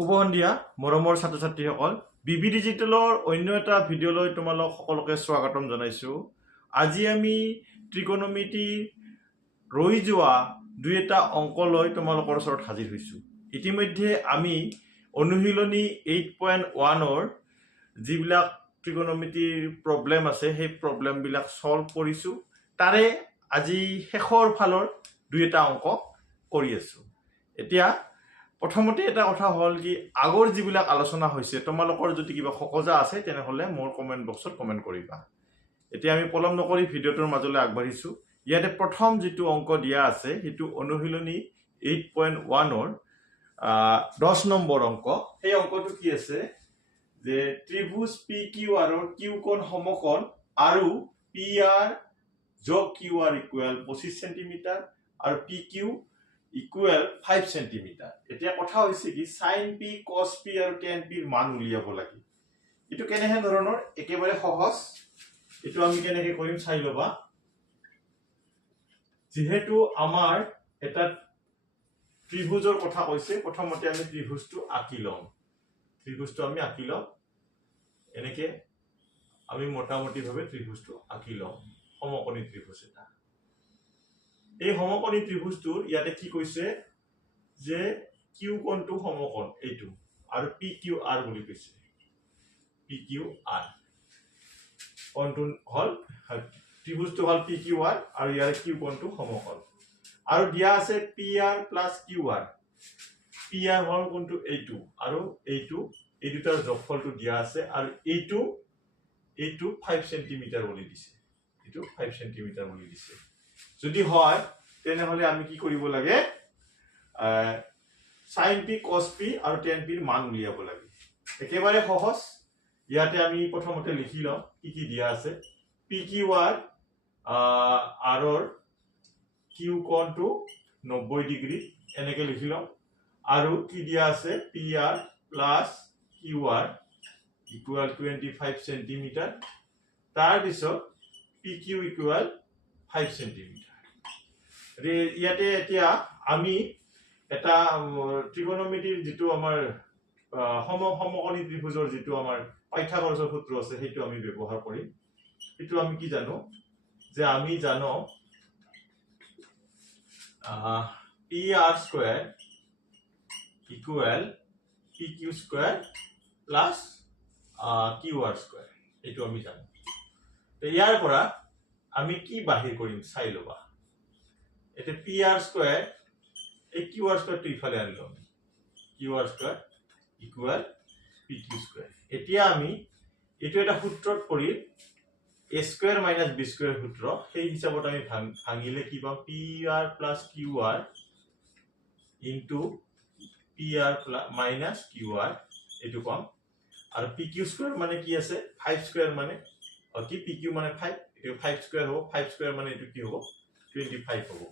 শুভ সন্ধিয়া মৰমৰ ছাত্ৰ ছাত্ৰীসকল বিবি ডিজিটেলৰ অন্য এটা ভিডিঅ'লৈ তোমালোক সকলোকে স্বাগতম জনাইছো। আজি আমি ত্ৰিকোণমিতি ৰৈ যোৱা দুই এটা অংক লৈ তোমালোকৰ ওচৰত হাজিৰ হৈছো। ইতিমধ্যে আমি অনুশীলনী 8.1ৰ যিবিলাক ত্ৰিকোণমিতিৰ প্ৰব্লেম আছে সেই প্ৰব্লেমবিলাক সলভ কৰিছো। তাৰে আজি শেষৰ ফালৰ দুই এটা অংক কৰি আছো। এতিয়া প্ৰথমতে এটা কথা হল কি আগৰ যিবিলাক আলোচনা হৈছে তোমালোকৰ যদি কিবা খকজা আছে তেনেহলে মোৰ কমেন্ট বক্সত কমেন্ট কৰিবা। এতিয়া আমি পলম নকৰি ভিডিঅ'টোৰ মাজলৈ আগবাঢ়িছো। ইয়াতে প্ৰথম যেটো অংক দিয়া আছে হেতু অনুশীলনী 8.1ৰ 10 নম্বৰ অংক। এই অংকটো কি আছে যে ত্ৰিভুজ PQR ৰ কিউ কোণ সমকোণ আৰু PR যোগ QR ইকুৱেল 25 সেন্টিমিটাৰ আৰু PQ ইকুৱেল 5 সেন্টিমিটাৰ। এতিয়া কথা হৈছে কি sin P cos P আৰু tan P ৰ মান উলিয়াব লাগে। এটো কেনেহে ধৰণৰ একেবাৰে সহজ। এটো আমি কেনেকৈ কৰিম চাই লবা। যেহেতু আমাৰ এটা ত্ৰিভুজৰ কথা কৈছে প্ৰথমতে আমি ত্ৰিভুজটো আঁকি লম। ত্ৰিভুজটো আমি আঁকি লম এনেকে আমি মোটামুটি ভাবে ত্ৰিভুজটো আঁকি লম। সমকোণী ত্ৰিভুজ এটা। এই সমকোণী ত্ৰিভুজটোৰ ইয়াতে কি কৈছে যে কিউ কোণটো সমকোণ এইটো আৰু PQR বুলি কৈছে। PQR কোণটো হল ত্ৰিভুজটো হল PQR আৰু ইয়াৰ কিউ কোণটো সমকোণ আৰু দিয়া আছে PR প্লাস QR। PR হল কোণটো এইটো আৰু এইটো এই দুটাৰ যোগফলটো দিয়া আছে আৰু এইটো 5 সেন্টিমিটাৰ বুলি দিছে। এইটো 5 সেন্টিমিটাৰ বুলি দিছে। যদি হয় তেনেহলে আমি কি কৰিব লাগে sin P cos P আৰু tan P ৰ মান উলিয়াব লাগে। একেবাৰে সহজ। ইয়াতে আমি প্ৰথমতে লিখি লম কি দিয়া আছে। PQR ৰ কিউ কোণটো 90 ডিগ্ৰী এনেকে লিখি লম আৰু কি দিয়া আছে PR plus QR equal 25 centimetre তাৰ পিছত PQ ইকুৱেল 5 সেন্টিমিটাৰ। ইয়াতে এতিয়া আমি এটা ত্ৰিকোণমিতিৰ যেটো আমাৰ সমকোণী ত্ৰিভুজৰ যেটো আমাৰ পাইথাগোৰাছৰ সূত্ৰ আছে সেইটো আমি ব্যৱহাৰ কৰিম। এটো আমি কি জানো যে আমি জানো PR square equal PQ square plus QR square এটো আমি জানো। তো ইয়াৰ পৰা আমি কি বাহিৰ কৰিম চাই লবা। এটা PR স্কয়াৰ এই QR স্কয়াৰটো ইফালে আনিলো আমি। QR square equal PQ square. এতিয়া আমি এটো এটা সূত্ৰত কৰি a square minus b square সূত্ৰ সেই হিচাপত আমি ভাঙিলে কি পাম PR plus QR into PR minus QR এটো পাম আৰু PQ স্কয়ার মানে কি আছে 5 স্কয়ার মানে কি PQ মানে 5 এটো 5 স্কয়ার হ'ব। 5 স্কয়ার মানে এটো কি হ'ব 25 হ'ব।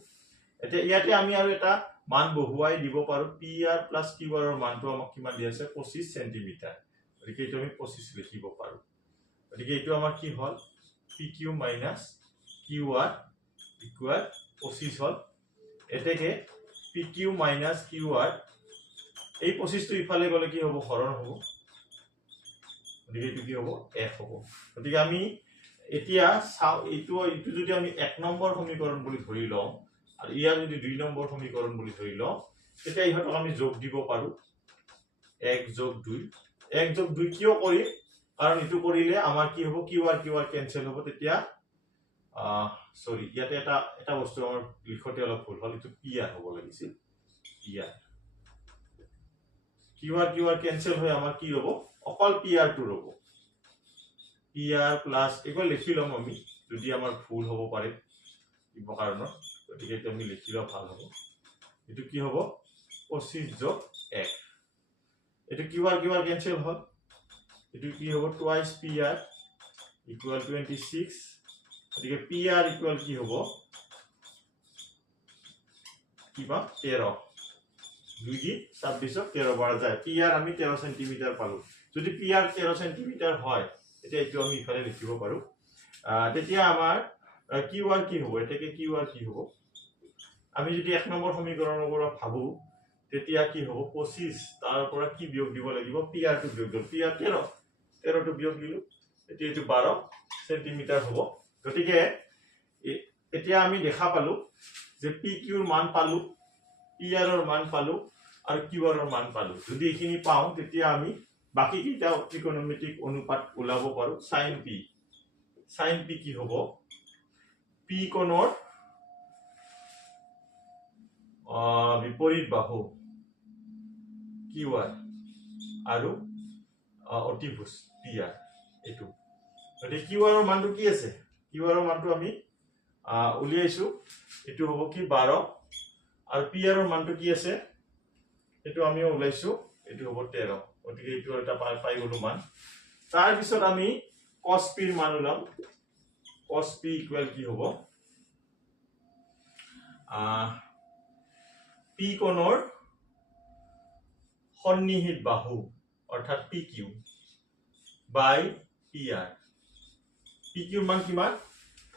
এতিয়া ইয়াতে আমি আৰু এটা মান বহুৱাই দিব পাৰো। PR প্লাস QR ৰ মানটো আমাক কিমান দি আছে 25 সেন্টিমিটাৰ। গতিকে এটো আমি 25 লিখিব পাৰো। গতিকে এটো আমাৰ কি হল PQ মাইনাস QR ইকুৱেল 25 হল। এতেকে PQ মাইনাস QR এই 25 টো ইফালে গলে কি হ'ব হৰণ হ'ব। গতিকে এটো কি হ'ব 1 হ'ব। গতিকে আমি এতিয়া চাও এটো যদি আমি 1 নম্বৰ সমীকৰণ বুলি ধৰি লওঁ আৰু ইয়াৰ যদি 2 নম্বৰ সমীকৰণ বুলি ধৰি লওঁ তেতিয়া ইহতক আমি যোগ দিব পাৰো 1 যোগ 2। 1 যোগ 2 কিয় কৰি কাৰণ এটো কৰিলে আমাৰ কি হ'ব QR কেনসেল হ'ব। তেতিয়া সৰি ইয়াতে এটা বস্তু আমাৰ লিখতে অলপ ভুল হ'ল। এটো PR হ'ব লাগিছিল। PR QR কেনসেল হৈ আমাৰ কি হ'ব অকল PR টো ৰব। PR প্লাস এগুলো লিখি লম আমি যদি আমাৰ ভুল হ'ব পাৰে কিবা কাৰণত। গতিকে এটো আমি লিখিলে ভাল হ'ব। এটো কি হ'ব 25 যোগ 1। এটো QR কেনসেল হ'ল। এটো কি হ'ব টুৱাইস PR ইকুৱেল 26। গতিকে PR ইকুৱেল কি হ'ব কিবা 13। 2 দি 26 13 বাৰ যায়। PR আমি 13 সেন্টিমিটাৰ পালো। যদি PR 13 সেন্টিমিটাৰ হয় তেতিয়া এটো আমি ইফালে লিখিব পাৰো। তেতিয়া আমাৰ QR কি হ'ব এটাকে QR কি হ'ব আমি যদি 1 নম্বৰ সমীকৰণৰ পৰা ভাবো তেতিয়া কি হ'ব 25 তাৰ পৰা কি বিয়োগ দিব লাগিব PR টো বিয়োগ দিব PR 13 টো বিয়োগ দিলো এতিয়া এটো 12 সেন্টিমিটাৰ হ'ব গতিকে এতিয়া আমি দেখা পালো যে PQ ৰ মান পালো PR ৰ মান পালো আৰু QR ৰ মান পালো যদি এইখিনি পাও তেতিয়া আমি বাকি কিটা ত্ৰিকোণমিতিক অনুপাত ওলাব পাৰো sin P কি হ'ব P কোণৰ বিপৰীত বাহু QR আৰু অতিভুজ PR এটো গতিকে QR ৰ মানটো কি আছে QR ৰ মানটো আমি উলিয়াইছো এটো হ'ব কি 12 আৰু PR ৰ মানটো কি আছে এটো আমি উলাইছো এটো হ'ব 13 গতিকে এটো এটা পাই গলো মান তাৰ পিছত আমি cos p ৰ মান উলাম cos p ইকুৱেল কি হ'ব P কোণৰ সন্নিহিত বাহু অৰ্থাৎ PQ বাই PR PQ ৰ মান কিমান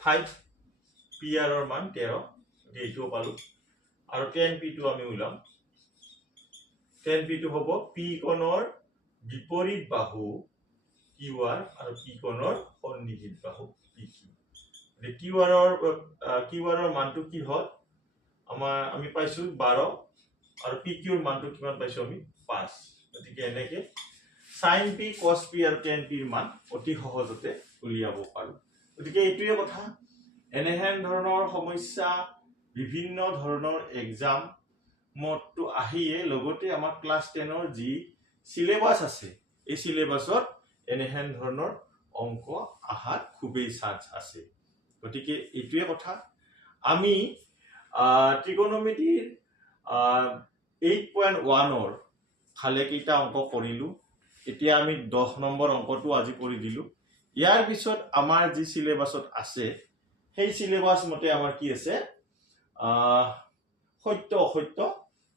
5 PR ৰ মান 13 এইটো পালো আৰু tan P টো আমি উলাম tan P টো হ'ব P কোণৰ বিপৰীত বাহু QR আৰু P কোণৰ সন্নিহিত বাহু PQ QR ৰ মানটো কি হ'ল আমি পাইছো 12 আৰু PQ ৰ মানটো কিমান পাইছো আমি 5 গতিকে এনেকে sin P cos P আৰু tan P ৰ মান অতি সহজতে উলিয়াব পাৰো গতিকে এইটোৱে কথা এনেহেন ধৰণৰ সমস্যা বিভিন্ন ধৰণৰ এক্সাম মতটো আহিয়ে লগতে আমাৰ ক্লাস 10 ৰ যি সিলেবাস আছে এই সিলেবাসত এনেহেন ধৰণৰ অংক আহাৰ খুবেই চান্স আছে গতিকে এইটোৱে কথা আমি ত্ৰিকোণমিতিৰ 8.1 ৰ খালে কিটা অংক কৰিলো এতিয়া আমি 10 নম্বৰ অংকটো আজি কৰি দিলো ইয়াৰ পিছত আমাৰ যি সিলেবাসত আছে সেই সিলেবাস মতে আমাৰ কি আছে সত্য অসত্য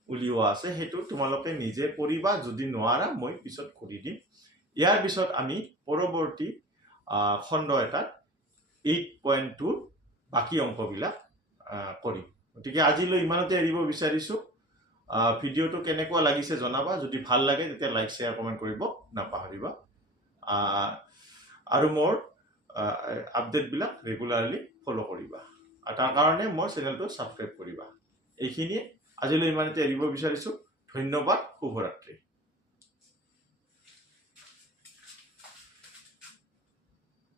উলিওৱা আছে হেতু তোমালোকে নিজে কৰিবা যদি নোৱাৰা মই পিছত কৰি দিম ইয়াৰ পিছত আমি পৰৱৰ্তী খণ্ড এটাত 8.2 বাকি অংকবিলাক কৰিম গতিকে আজিলৈ ইমানতে এৰিব বিচাৰিছো ভিডিওটো কেনেকুৱা লাগিছে জনাবা যদি ভাল লাগে তেতিয়া লাইক শেয়াৰ কমেন্ট কৰিব নাপাহৰিবা আৰু মোৰ আপডেট বিলাক ৰেগুলাৰলি ফলো কৰিবা আৰু তাৰ কাৰণে মোৰ চেনেলটো সাবস্ক্ৰাইব কৰিবা এইখিনি আজিলৈ ইমানতে এৰিব বিচাৰিছো ধন্যবাদ শুভৰাত্ৰি